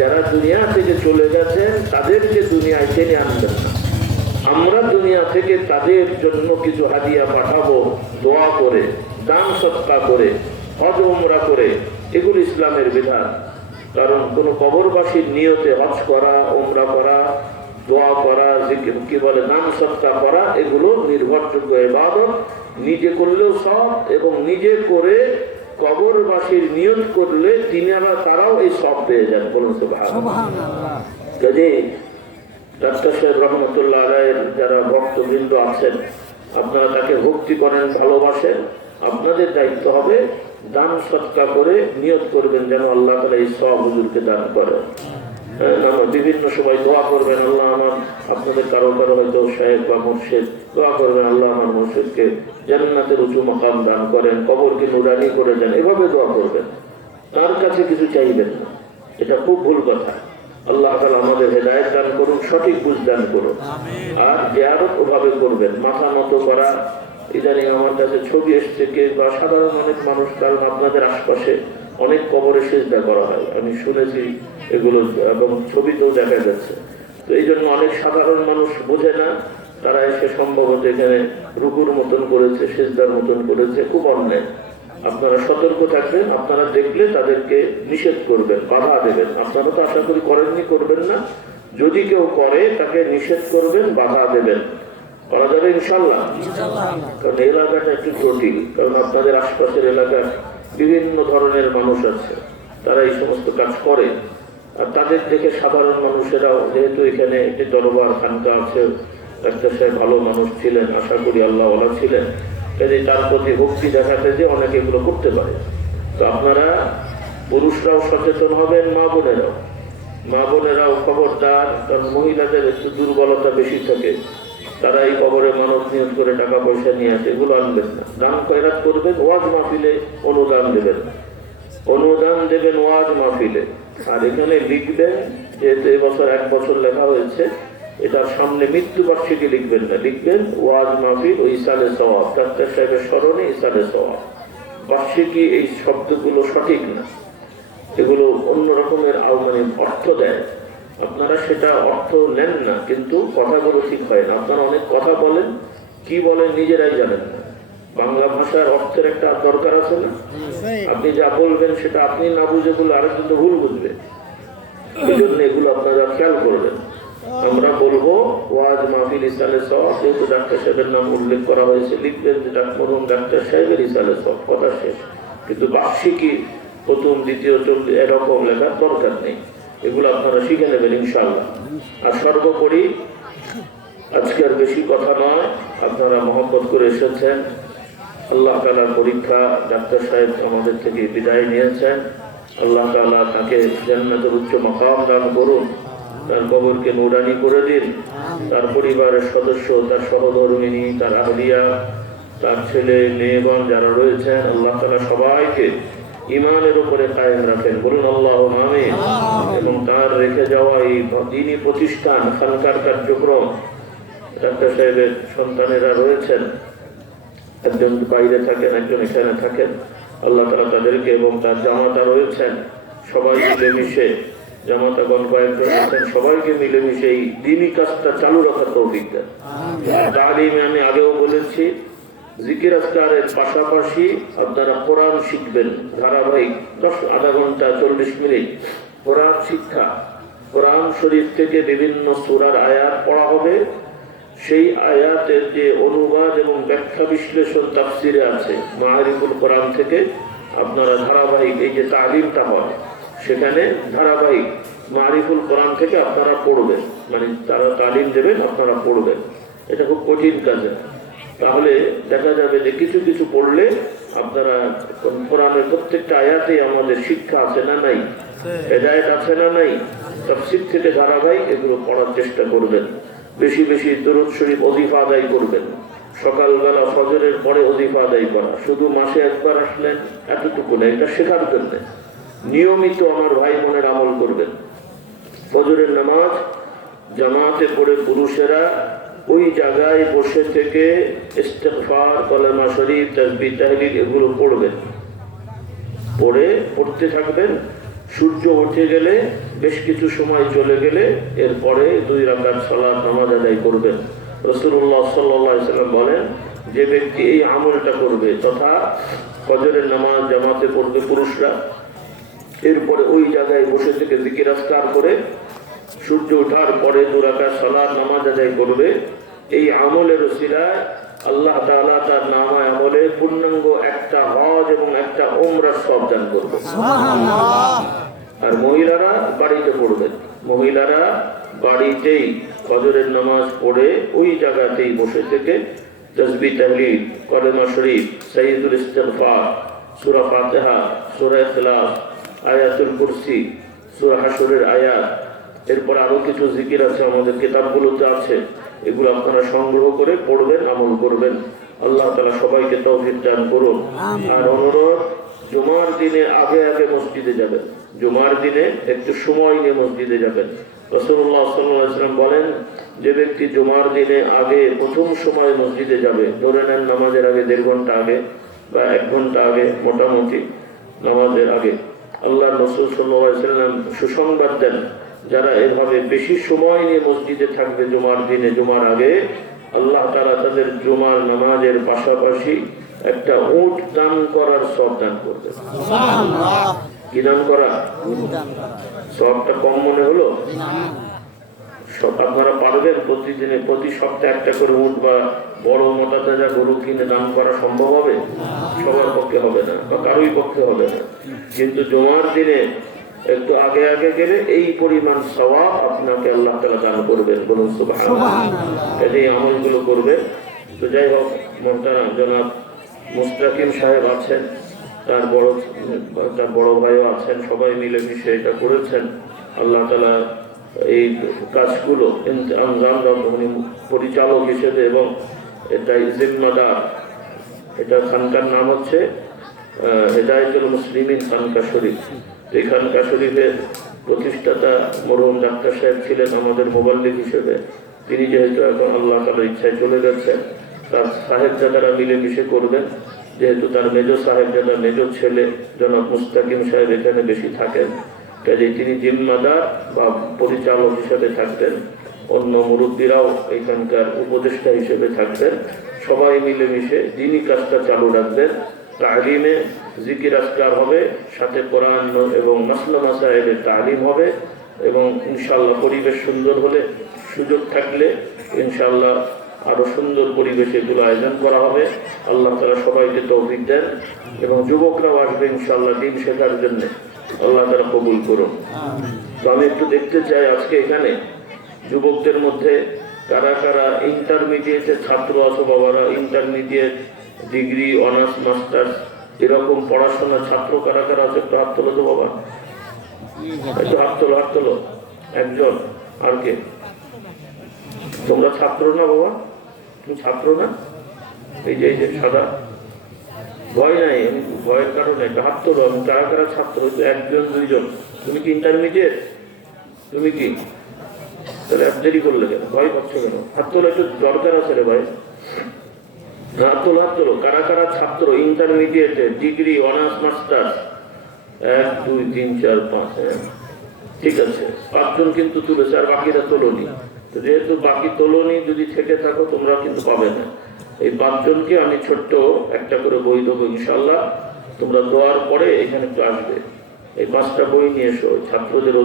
যারা দুনিয়া থেকে চলে গেছেন তাদেরকে দুনিয়ায় টেনে আনবেন না। আমরা দুনিয়া থেকে তাদের জন্য কিছু হাদিয়া পাঠাবো, দোয়া করে, দান সৎকা করে, হজ উমরা করে, এগুলো ইসলামের বিধান। কারণ কোন কবরবাসীর নিয়তে হজ করা, উমরা করা, দোয়া করা, কি বলে দান সৎকা করা, এগুলো নির্ভরযোগ্য ইবাদত। নিজে করলেও সব, এবং নিজে করে কবরবাসীর নিয়ত করলে তারাও এই সব পেয়ে যান, বলুন সুবহানাল্লাহ। যদি ডাক্তার সাহেব রহমতুল্লাহ আলাইহির যারা ভক্তবৃন্দ আছেন, আপনারা তাকে ভক্তি করেন, ভালোবাসেন, আপনাদের দায়িত্ব হবে দান সৎকা করে নিয়ত করবেন যেন আল্লাহ তাআলা এই সব হুজুরকে দান করেন। বিভিন্ন সময় দোয়া করবেন, আল্লাহ আমার, আপনাদের কারো কারো হয়তো সাহেব বা মুর্শিদ, দোয়া করবেন আল্লাহ আমার মুর্শিদকে জান্নাতের উঁচু মাকাম দান করেন, কবরকে নুরানি করে দেন, এভাবে দোয়া করবেন, তার কাছে কিছু চাইবেন না। এটা খুব ভুল কথা। আল্লাহ তাআলা আমাদের হেদায়েত দান করুন, সঠিক বুঝ দান করুন। আর জিয়ারত ওভাবে করবেন, মাথা নত করা। ইদানিং আমার কাছে ছবি এসছে কে বা সাধারণ অনেক মানুষ, কারণ আপনাদের আশপাশে অনেক কবরে সিজদা করা হয়, আমি শুনেছি এগুলো, এবং ছবিতেও দেখা যাচ্ছে। তো এই জন্য অনেক সাধারণ মানুষ বোঝে না, তারা এসে সম্ভবত এখানে রুকুর মতন করেছে, সিজদার মতন করেছে, খুব অন্যায়। আপনারা সতর্ক থাকবেন, আপনারা দেখলে তাদেরকে নিষেধ করবেন, বাধা দেবেন। আপনারা তো আশা করি করেননি, করবেন না। যদি কেউ করে তাকে নিষেধ করবেন, বাধা দেবেন। করা যাবে ইনশাল্লাহ? কারণ এলাকাটা একটু জটিল, কারণ আপনাদের আশপাশের এলাকার বিভিন্ন ধরনের মানুষ আছে, তারা এই সমস্ত কাজ করে। আর তাদের দেখে সাধারণ মানুষেরাও, যেহেতু এখানে একটি দরবার খানকা আছে, ডাক্তার সাহেব ভালো মানুষ ছিলেন, আশা করি আল্লাহ ওয়ালা ছিলেন, কাজে তার প্রতি ভক্তি দেখাতে যে অনেকে এগুলো করতে পারে। তো আপনারা পুরুষরাও সচেতন হবেন, মা বোনেরাও খবরদার। কারণ মহিলাদের একটু দুর্বলতা বেশি থাকে, তারা এই কবরে মানত নিয়ত করে টাকা পয়সা নিয়ে আসে, এগুলো আনবেন না। দান খয়রাত করবেন, ওয়াজ মাহফিলে অনুদান দেবেন, ওয়াজ মাহফিলে। আর এখানে লিখবেন, যেহেতু এবছর 1 বছর লেখা হয়েছে, এটার সামনে মৃত্যুবার্ষিকী লিখবেন না, লিখবেন ওয়াজ মাহফিল ও ইসালে সওয়াব, ডাক্তার সাহেবের স্মরণে ইসালে সওয়াব। বার্ষিকী এই শব্দগুলো সঠিক না, এগুলো অন্য রকমের মানে অর্থ দেয়, আপনারা সেটা অর্থ নেন না, কিন্তু কথাগুলো ঠিক হয় না। আপনারা অনেক কথা বলেন, কি বলেন নিজেরাই জানেন না। বাংলা ভাষার অর্থের একটা দরকার আছে না? আপনি যা বলবেন সেটা আপনি না বুঝে বলে আরেকজন তো ভুল বুঝবে, এই জন্য এগুলো আপনারা খেয়াল করবেন। আমরা বলবো ওয়াজ মাহফিল ইসালে সওয়াব, যেহেতু ডাক্তার সাহেবের নাম উল্লেখ করা হয়েছে, লিখবেন যে মরহুম ডাক্তার সাহেবের ইসালে সওয়াব, কথা শেষ। কিন্তু বার্ষিকী প্রথম, দ্বিতীয়, চলতি এরকম লেখার দরকার নেই, এগুলো আপনারা শিখে নেবেন ইনশাআল্লাহ। আর সর্বোপরি আজকে আর বেশি কথা নয়, আপনারা মহব্বত করে এসেছেন, আল্লাহ তাআলার পরীক্ষা, ডাক্তার সাহেব আমাদের থেকে বিদায় নিয়েছেন, আল্লাহ তাআলা তাকে জান্নাতের উচ্চ মাকাম দান করুন, তার কবরকে নুরানি করে দিন, তার পরিবারের সদস্য, তার সহধর্মিনী, তার আহলিয়া, তার ছেলে মেয়েগণ যারা রয়েছেন, আল্লাহ তাআলা সবাইকে ইমানের উপরে কায়েম রাখেন, বলুন আল্লাহুম্মা আমিন। এবং তার রেখে যাওয়া এই দ্বীনি প্রতিষ্ঠান, খানকার কার্যক্রম, ডাক্তার সাহেবের সন্তানেরা রয়েছেন, একজন বাইরে থাকেন, একজন এখানে থাকেন, আল্লাহ তাআলা তাদেরকে, এবং তার জামাতা রয়েছেন, সবাই মিলেমিশে, জামাতাগণ কয়েকজন আছেন, সবাইকে মিলেমিশে এই দ্বীনি কাজটা চালু রাখার তৌফিক দেন। তালিমে আমি আগেও বলেছি, জিকির আজকারের পাশাপাশি আপনারা কোরআন শিখবেন, ধারাবাহিক আধা ঘন্টা 40 মিনিট কোরআন শিক্ষা। কোরআন শরীফ থেকে বিভিন্ন সূরার আয়াত পড়া হবে, সেই আয়াতের যে অনুবাদ এবং ব্যাখ্যা বিশ্লেষণ তাফসিরে আছে, মাআরিফুল কোরআন থেকে আপনারা ধারাবাহিক, এই যে তালিমটা হয় সেখানে ধারাবাহিক মাআরিফুল কোরআন থেকে আপনারা পড়বেন, মানে তারা তালিম দেবেন, আপনারা পড়বেন। এটা খুব কঠিন কাজ, তাহলে দেখা যাবে যে কিছু কিছু পড়লে আপনারা কোরআনের প্রত্যেকটা আয়াতে আমাদের শিক্ষা আছে না নাই, হেদায়েত আছে না নাই, তাফসীর থেকে ধারাবাহিক এগুলো পড়ার চেষ্টা করবেন। বেশি বেশি দরুদ শরীফ ওজিফা আদায় করবেন। সকালবেলা ফজরের পরে ওজিফা আদায় করা, শুধু মাসে একবার আসলেন এতটুকু না, এটা শেখার জন্য নিয়মিত আমার ভাই বোনের আমল করবেন। ফজরের নামাজ জামাতে পড়ে পুরুষেরা ওই জায়গায় বসে থেকে ইস্তেগফার, কালেমা শরীফ, তাসবিহ, তাহলিল এগুলো পড়বেন, পড়তে থাকবেন। সূর্য উঠে গেলে, বেশ কিছু সময় চলে গেলে এরপরে 2 রাকাত সালাত নামাজ আদায় করবেন। রাসূলুল্লাহ সাল্লাল্লাহু আলাইহি ওয়াসাল্লাম বলেন, যে ব্যক্তি এই আমলটা করবে, তথা ফজরের নামাজ জামাতে পড়বে পুরুষরা, এরপরে ওই জায়গায় বসে থেকে জিকির আজকার করে সূর্য ওঠার পরে 2 রাকাত সালাত নামাজ আদায় করবে, এই আমলের ওসিলায় আল্লাহ তাআলা তার নামায় আমলে পূর্ণাঙ্গ একটা হজ এবং একটা উমরার সওয়াব দান করবে। সুবহানাল্লাহ। আর মহিলারা বাড়িতে পড়বেন, মহিলারা বাড়িতেই ফজরের নামাজ পড়ে ওই জায়গাতেই বসে থেকে তাসবিহ, তাহলিল, কালেমা শরীফ, সাইয়্যিদুল ইস্তিগফার, সূরা ফাতিহা, সূরা ইখলাস, আয়াতুল কুরসি, সূরা হাশরের আয়াত, এরপর আরো কিছু জিকির আছে আমাদের কিতাবগুলোতে আছে, এগুলো আপনারা সংগ্রহ করে পড়বেন, আমল করবেন। আল্লাহ তাআলা সবাইকে তৌফিক দান করুন। আর অনুরোধ, জুমার দিনে আগে আগে মসজিদে যাবেন, জুমার দিনে একটু সময় নিয়ে মসজিদে যাবেন। রাসূলুল্লাহ সাল্লাল্লাহু আলাইহি ওয়াসাল্লাম বলেন, যে ব্যক্তি জুমার দিনে আগে প্রথম সময় মসজিদে যাবে, ধরে নেন নামাজের আগে 1.5 ঘন্টা আগে বা 1 ঘন্টা আগে, মোটামুটি নামাজের আগে, আল্লাহর রাসূল সাল্লাল্লাহু আলাইহি ওয়াসাল্লাম সুসংবাদ দেন, যারা এভাবে বেশি সময় নিয়ে মসজিদে থাকবে জুমার দিনে, জুমার আগে, আল্লাহ তাআলা তাদের জুমার নামাজের পাশাপাশি একটা উট দান করার সওয়াব দান করবে। সুবহানাল্লাহ। কি দান করা? সওয়াবটা কম মনে হলো? সব আপনারা পারবেন প্রতিদিনে, প্রতি সপ্তাহে একটা করে উট বা বড় মোটা তাজা গরু কিনে দান করা সম্ভব হবে? সবার পক্ষে হবে না, বা কারোই পক্ষে হবে না, কিন্তু জুমার দিনে একটু আগে আগে গেলে এই পরিমাণ সওয়াব আপনাকে আল্লাহ তাআলা দান করবেন। বলুন সুবহানাল্লাহ। এই আমলগুলো করবেন। তো যাই হোক, মোহতারাম জনাব মুস্তাকিম সাহেব আছেন, তার বড় ভাইও আছেন, সবাই মিলে মিশে এটা করেছেন। আল্লাহ তাআলা এই কাজগুলো উনি পরিচালক হিসেবে এবং এটাই জিম্মাদার। এটা খানকার নাম হচ্ছে হেদায়েতুল মুসলিমিন খানকা শরীফ। এই খানকা শরীফের প্রতিষ্ঠাতা মরহুম ডাক্তার সাহেব ছিলেন আমাদের মোবাল্লিগ হিসেবে। তিনি যেহেতু এখন আল্লাহ তাআলার ইচ্ছায় চলে যাচ্ছেন, তার সাহেবজাদারা মিলেমিশে করবেন। যেহেতু তার মেজো সাহেবজাদা, মেজো ছেলে জনাব মুস্তাকিম সাহেব এখানে বেশি থাকেন, কাজে তিনি জিম্মাদার বা পরিচালক হিসেবে থাকবেন। অন্য মুরব্বীরাও এখানকার উপদেষ্টা হিসেবে থাকবেন। সবাই মিলেমিশে দিনই কাজটা চালু রাখবেন। তালিমে জিকির আজকার হবে, সাথে কোরআন এবং মাসলা মাসায়েলের তালিম হবে, এবং ইনশাআল্লাহ পরিবেশ সুন্দর হলে, সুযোগ থাকলে ইনশাআল্লাহ আরো সুন্দর পরিবেশে এগুলো আয়োজন করা হবে। আল্লাহ তাআলা সবাইকে তৌফিক দেন, এবং যুবকরাও আসবে ইনশাআল্লাহ দিন শেখার জন্য। আল্লাহ তাআলা কবুল করুন। তো আমি একটু দেখতে চাই আজকে এখানে যুবকদের মধ্যে কারা কারা ইন্টারমিডিয়েটের ছাত্র আছো, বাবারা ইন্টারমিডিয়েট, ডিগ্রি, অনার্স, মাস্টার্স এরকম পড়াশোনার ছাত্র কারা কারা আছে? একটু হাত তোলো তো বাবা, একটু হাত তোলো, হাত তোলো। একজন। আর কে? তোমরা ছাত্র না বাবা? তুমি ছাত্র না? এই যে সাদা, ভয় নাই, ভয়ের কারণে একটা হাত তোলো। আমি কারা কারা ছাত্র? 1 জন 2 জন। তুমি কি ইন্টারমিডিয়েট? তুমি কি? তাহলে এক দেরি করলে কেন? ভয় পাচ্ছ কেন? হাত তোলা একটু দরকার আছে রে ভাই। হাত তোলো, হাত তোলো। কারা কারা ছাত্র ইন্টারমিডিয়েটে, ডিগ্রি, অনার্স, মাস্টার্স? 1 2 3 4 5। হ্যাঁ, ঠিক আছে, 5 জন কিন্তু তুলেছে, আর বাকিরা তোলনি। তো যেহেতু বাকি তোলনি, যদি থেকে থাকো তোমরা কিন্তু পাবে না। এই 5 জনকে আমি ছোট্ট একটা করে বই দেবো ইনশাআল্লাহ। তোমরা দোয়ার পরে এখানে একটু আসবে, এই 5টা বই নিয়ে এসো। ছাত্রদের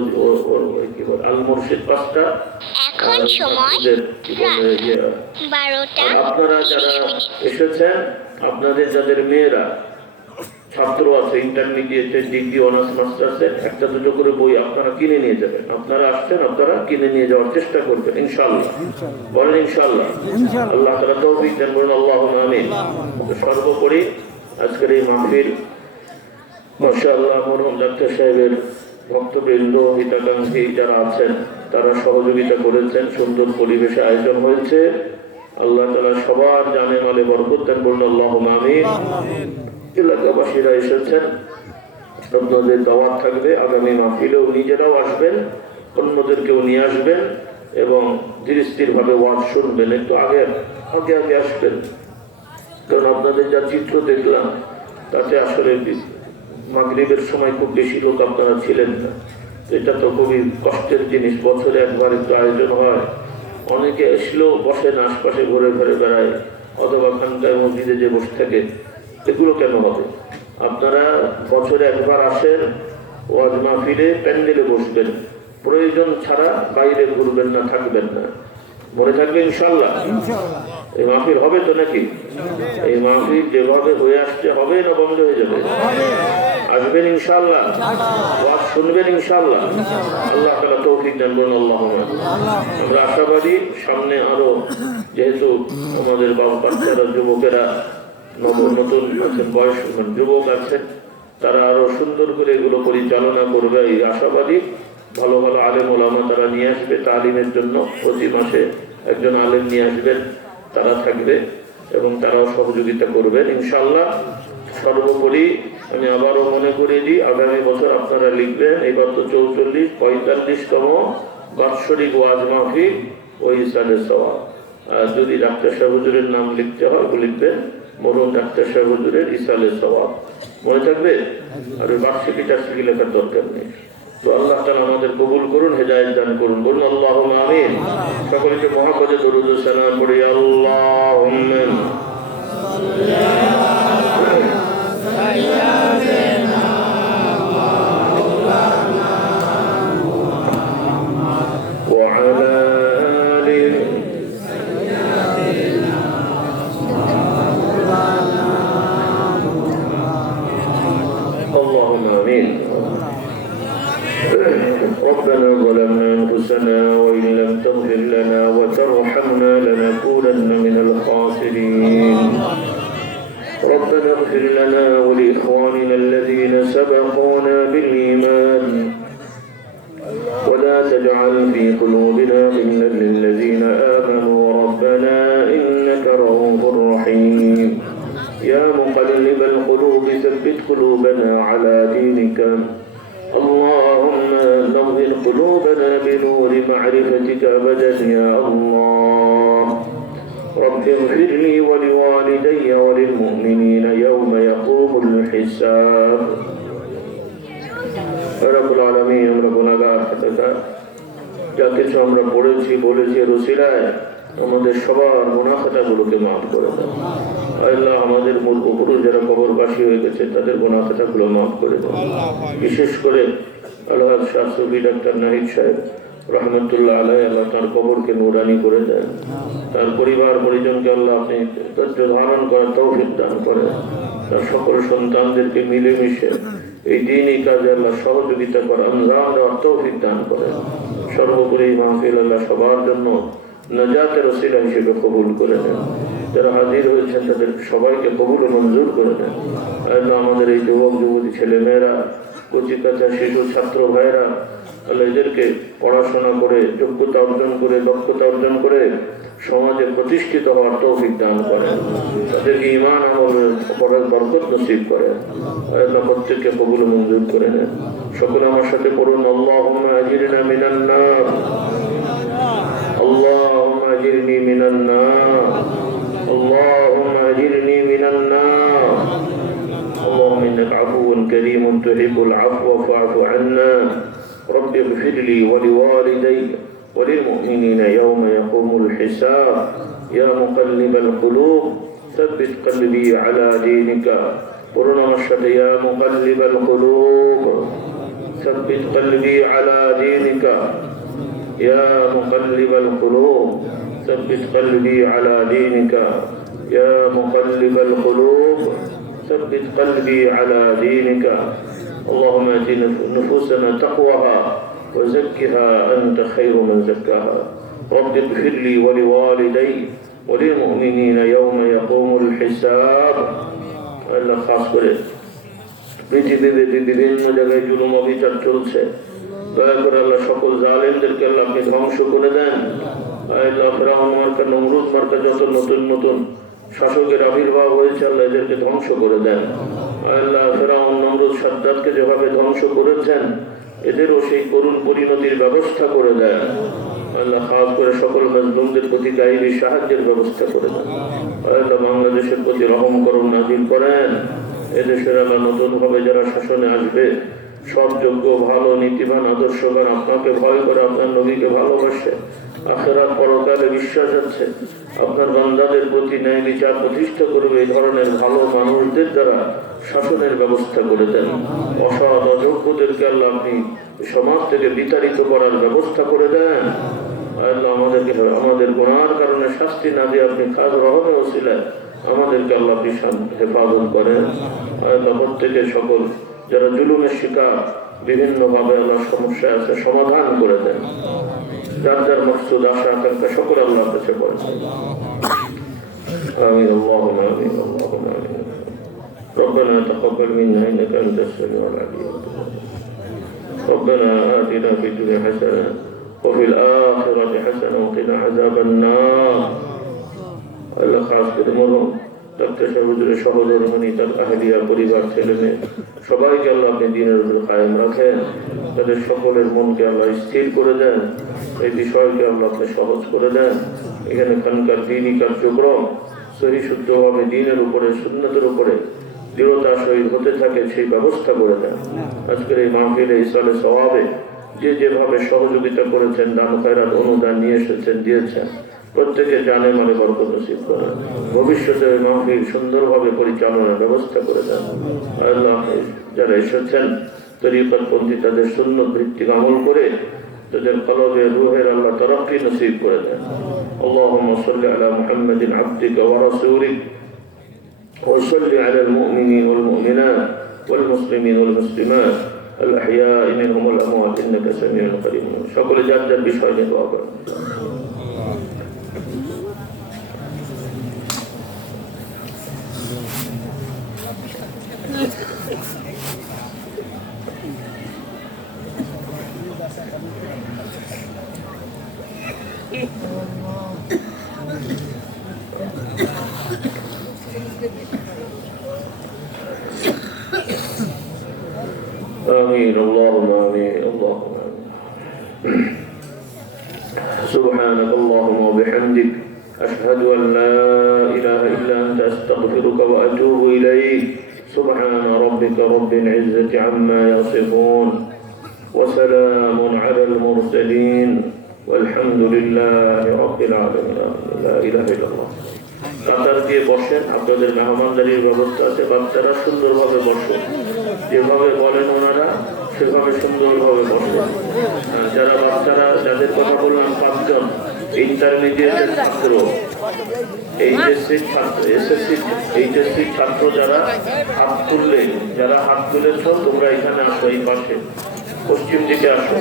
কি বলে আল মুর্শিদ 5টা। এখন সময় আপনারা যারা এসেছেন, আপনাদের যাদের মেয়েরা ছাত্র আছে ইন্টারমিডিয়েটের, ডিগ্রি, অনার্স, মাস্টার্সের, 1-2 করে বই আপনারা কিনে নিয়ে যাবেন। আপনারা আসছেন, আপনারা কিনে নিয়ে যাওয়ার চেষ্টা করবেন ইনশাআল্লাহ। বলেন ইনশাআল্লাহ। আল্লাহ তাআলা তৌফিক দেন, বলুন আল্লাহুম্মা আমিন। সর্বোপরি আজকের এই মাহফিল মাশাআল্লাহ মরহুম ডাক্তার সাহেবের ভক্তবৃন্দ, হিতাকাঙ্ক্ষী যারা আছেন তারা সহযোগিতা করেছেন, সুন্দর পরিবেশে আয়োজন হয়েছে। আল্লাহ তাআলা সবার জানে মালে বরকত দেন, বলুন আল্লাহুম্মা আমিন। এলাকাবাসীরা এসেছেন, আপনাদের দাওয়াত থাকবে। আগামী মাহফিলেও নিজেরাও আসবেন, অন্যদেরকেও নিয়ে আসবেন এবং ধীর স্থির ভাবে ওয়াজ শুনবেন। একটু আগে আগে আগে আসবেন, কারণ আপনাদের যা চিত্র দেখলাম তাতে আসলে মাগরিবের সময় খুব বেশি লোক আপনারা ছিলেন না। এটা তো খুবই কষ্টের জিনিস, বছরে একবার একটু আয়োজন হয়, অনেকে এসলেও বসেন, আশপাশে ঘুরে ফিরে বেড়ায় অথবা খানকায় মসজিদে যে বসে থাকে। এগুলো কেন হবে? আপনারা বছরে একবার আসেন, ওয়াজ মাহফিলে প্যান্ডেলে বসবেন, প্রয়োজন ছাড়া বাইরে ঘুরবেন না, থাকবেন না। মনে থাকবে ইনশাল্লাহ? এই মাহফিল হবে তো নাকি? এই মাহফিল যেভাবে হয়ে আসছে হবে না বন্ধ হয়ে যাবে? আসবেন ইনশাল্লাহ, ওয়াজ শুনবেন ইনশাল্লাহ। আল্লাহ তাআলা তৌফিক দেন, বলুন আল্লাহুম্মা। আমরা আশাবাদী সামনে আরো, যেহেতু আমাদের বাচ্চারা, যুবকেরা নতুন আছেন, বয়স যুবক আছেন, তারা আরো সুন্দর করে এগুলো পরিচালনা করবে এই আশাবাদী। ভালো ভালো আলেম ওলামা তারা নিয়ে আসবে তালিমের জন্য। প্রতি মাসে একজন আলেম নিয়ে আসবেন, তারা থাকবে এবং তারাও সহযোগিতা করবেন ইনশাল্লাহ। সর্বোপরি আমি আবারও মনে করিয়ে দিই, আগামী বছর আপনারা লিখবেন, এবার তো 44-45তম বাৎসরিক ওয়াজ মাহফিল ও ইসালে সওয়াব। আর যদি ডাক্তার সাহেব হুজুরের নাম লিখতে হয় লিখবেন মরুন ডাক্তার সাহেব হুজুরের ইসালে সওয়াব, মনে থাকবে। আর ওই বার্ষিকী টার্ষিকী লেখার দরকার নেই। তো আল্লাহ তাআলা আমাদের কবুল করুন, হেদায়েত দান করুন, বলুন আল্লাহুম্মা আমিন। সকলকে মুহাব্বতে দরুদ ও সালাম পড়ি। আল্লাহুম্মা ربنا ظلمنا أنفسنا وإن لم تغفر لنا وترحمنا لنكونن من الخاسرين. ربنا اغفر لنا ولإخواننا الذين سبقونا بالإيمان ولا تجعل في قلوبنا غلا للذين آمنوا ربنا إنك رؤوف رحيم. يا مقلب القلوب ثبت قلوبنا على دينك. اللهم نور قلوبنا بنور معرفتك أبدا يا الله. رب اغفر لي ولوالدي وللمؤمنين يوم يقوم الحساب. رب العالمين আমরা গুনাহগার খাতাকার, যা কিছু আমরা পড়েছি বলেছি রসিলায় আমাদের সবার গুনাহ খাতাগুলোকে মাফ করে দাও। আল্লাহ আমাদের মূল পুরুষ যারা কবরবাসী হয়ে গেছে তাদের গুনাহ খাতাগুলো মাফ করে দাও। বিশেষ করে আল্লাহ শাস্ত্রী ডাক্তার নাহিদ সাহেব রহমতুল্লাহ আলাইহি, আল্লাহ তার কবরকে নূরানি করে দেন। তার পরিবার পরিজনকে আল্লাহ আপনি ধৈর্য ধারণ করার তৌফিক দান করেন। তার সকল সন্তানদেরকে মিলেমিশে এই দিনই কাজে আল্লাহ সহযোগিতা করেন, আল্লাহ তৌফিক দান করেন। সর্বোপরি মাহফিল আল্লাহ সবার জন্য নাজাতের ওসিলা হিসেবে কবুল করে নেন। যারা হাজির হয়েছেন তাদের সবাইকে কবুল ও মঞ্জুর করে নেন। আল্লাহ আমাদের এই যুবক যুবতী ছেলে মেয়েরা, কচি কাঁচা শিশু ছাত্র ভাইরা, আল্লাহ এদেরকে পড়াশোনা করে যোগ্যতা অর্জন করে দক্ষতা অর্জন করে সমাজে প্রতিষ্ঠিত হওয়ার তৌফিক দান করেন। তাদেরকে ঈমান আমলের পড়ার বরকত নসিব করেন। আল্লাহ প্রত্যেককে কবুল ও মঞ্জুর করে নেন। সকলে আমার সাথে পড়ুন আল্লাহুম্মা আজিরনা মিনান নার। اللهم أجرني من النار. اللهم أجرني من النار. اللهم إنك عفو كريم تحب العفو فاعف عنا. رب اغفر لي ولوالدي وللمؤمنين يوم يقوم الحساب. يا مقلب القلوب ثبت قلبي على دينك. قرنا مشهد يا مقلب القلوب ثبت قلبي على دينك. يا مقلب القلوب ثبت قلبي على دينك. يا مقلب القلوب ثبت قلبي على دينك. اللهم ات نفوسنا تقواها وزكها أنت خير من زكاها. رب اغفر لي ولوالدي وللمؤمنين يوم يقوم الحساب. الله خاص করে পৃথিবীতে বিভিন্ন জায়গায় জুলুম অবিচার চলছে। দয়া করে আল্লাহ সকল জালেমদেরকে আল্লাহ আপনি ধ্বংস করে দেন। আল্লাহ ফিরআউন মার্কা, নমরুদ মার্কা যত নতুন নতুন শাসকের আবির্ভাব হয়েছে আল্লাহ এদেরকে ধ্বংস করে দেন। আল্লাহ ফিরআউন, নমরুদ, সাদ্দাতকে যেভাবে ধ্বংস করেছেন এদেরও সেই করুণ পরিণতির ব্যবস্থা করে দেন। আল্লাহ খাস করে সকল মাজলুমদের প্রতি গায়েবী সাহায্যের ব্যবস্থা করে দেন। আল্লাহ বাংলাদেশের প্রতি রহম করুন নাযিল করেন। এদেশের আল্লাহ নতুন ভাবে যারা শাসনে আসবে সব যোগ্য, ভালো, নীতিবান, আদর্শবান, আপনাকে ভয় করে, আপনার নবীকে ভালোবাসে, আখিরাত পরকালে বিশ্বাস আছে, আপনার বান্দাদের প্রতি ন্যায় বিচার প্রতিষ্ঠা করবে, এই ধরনের ভালো মানুষদের দ্বারা শাসনের ব্যবস্থা করে দেন। অসৎ অযোগ্যদেরকে আল্লাহ আপনি সমাজ থেকে বিতাড়িত করার ব্যবস্থা করে দেন। আল্লাহ আমাদের গুনার কারণে শাস্তি না দিয়ে আপনি খাস রহমে ওসিলায় আমাদেরকে আল্লাহ আপনি হেফাজত করেন। আল্লাহ প্রত্যেকের সকল যারা জুলুমের শিকার বিভিন্ন ভাবে আল্লাহ সমস্যা আছে সমাধান করে দেন। যার যার মকসুদ, আশা, আকাঙ্ক্ষা সকল আল্লাহর কাছে করেন। আমিন, আল্লাহুম্মা আমিন, আল্লাহুম্মা আমিন। ربنا تقبل منا انك انت السميع العليم. ربنا آتنا في الدنيا حسنة وفي الآخرة حسنة وقنا عذاب النار. আল্লাহ খাস করে মরহুম ডাক্তার সাহেবের সহধর্মিণী, তার আহলিয়া, পরিবার, ছেলে মেয়ে সবাইকে আল্লাহ আপনি দ্বীনের উপর কায়েম রাখেন। তাদের সকলের মনকে আল্লাহ স্থির করে দেন। এই বিষয়কে আল্লাহ আপনি সহজ করে দেন। এখানে খানকার দ্বীনি কার্যক্রম সহি শুদ্ধভাবে দ্বীনের উপরে, সুন্নতের উপরে দৃঢ়তা সহিত হতে থাকে সেই ব্যবস্থা করে দেন। আজকের এই মাহফিলে ইসলামে সওয়াবে যে যেভাবে সহযোগিতা করেছেন, দান খয়রাত অনুদান নিয়ে এসেছেন, দিয়েছেন, প্রত্যেকে জানে মানে বরকত নসিব করেন। ভবিষ্যতে মাহফিল সুন্দরভাবে পরিচালনার ব্যবস্থা করে দেন। আল্লাহ যারা এসেছেন তরিকতপন্থী তাদের সুন্নত ভিত্তিক আমল করে তাদের কলবে রুহের আল্লাহ তারাক্কি নসিব করে দেন। আল্লাহুম্মা সাল্লি আলা মুহাম্মাদিন আবদিকা ওয়া রাসূলিক وصل على المؤمنين والمؤمنات والمسلمين والمسلمات الأحياء منهم والأموات إنك سميع قريب. সকলে যার যার বিষয় নিয়ে দোয়া করেন। آمين، اللهم آمين، اللهم آمين. سبحانك اللهم وبحمدك أشهد أن لا إله إلا أنت أستغفرك وأتوب إليك. سبحان ربك رب العزة عما يصفون وسلام على المرسلين والحمد لله رب العالمين. لا إله إلا الله. কাতার দিয়ে বসেন, আপনাদের মেহমানদারির ব্যবস্থা আছে, বাচ্চারা সুন্দরভাবে বসেন, যেভাবে বলেন ওনারা সেভাবে সুন্দরভাবে বসেন। যারা বাচ্চারা যাদের কথা বললাম 5 জন ইন্টারমিডিয়েটের ছাত্র, এইচএসসির ছাত্র, এইচএসসির ছাত্র যারা হাত তুলেছ তোমরা এখানে আসো, এই পাশে পশ্চিম দিকে আসো।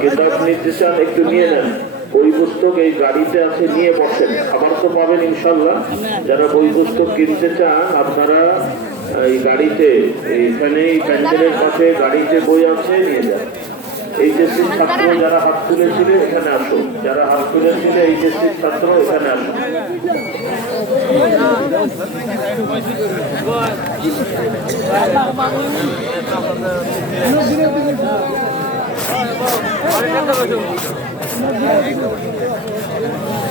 কিতাব নিতে চান একটু নিয়ে নেন, বই পুস্তক এই গাড়িতে আছে, নিয়ে বসেন, খাবার তো পাবেন ইনশাল্লাহ। যারা বই পুস্তক কিনতে চান আপনারা এই গাড়িতে, এইখানে প্যান্ডেলের পাশে গাড়িতে বই আছে, নিয়ে যান। এইচএসসির ছাত্র যারা হাত তুলেছিলেন এখানে আসো, যারা হাত তুলেছিলেন এইচএসসির ছাত্র এখানে আসো।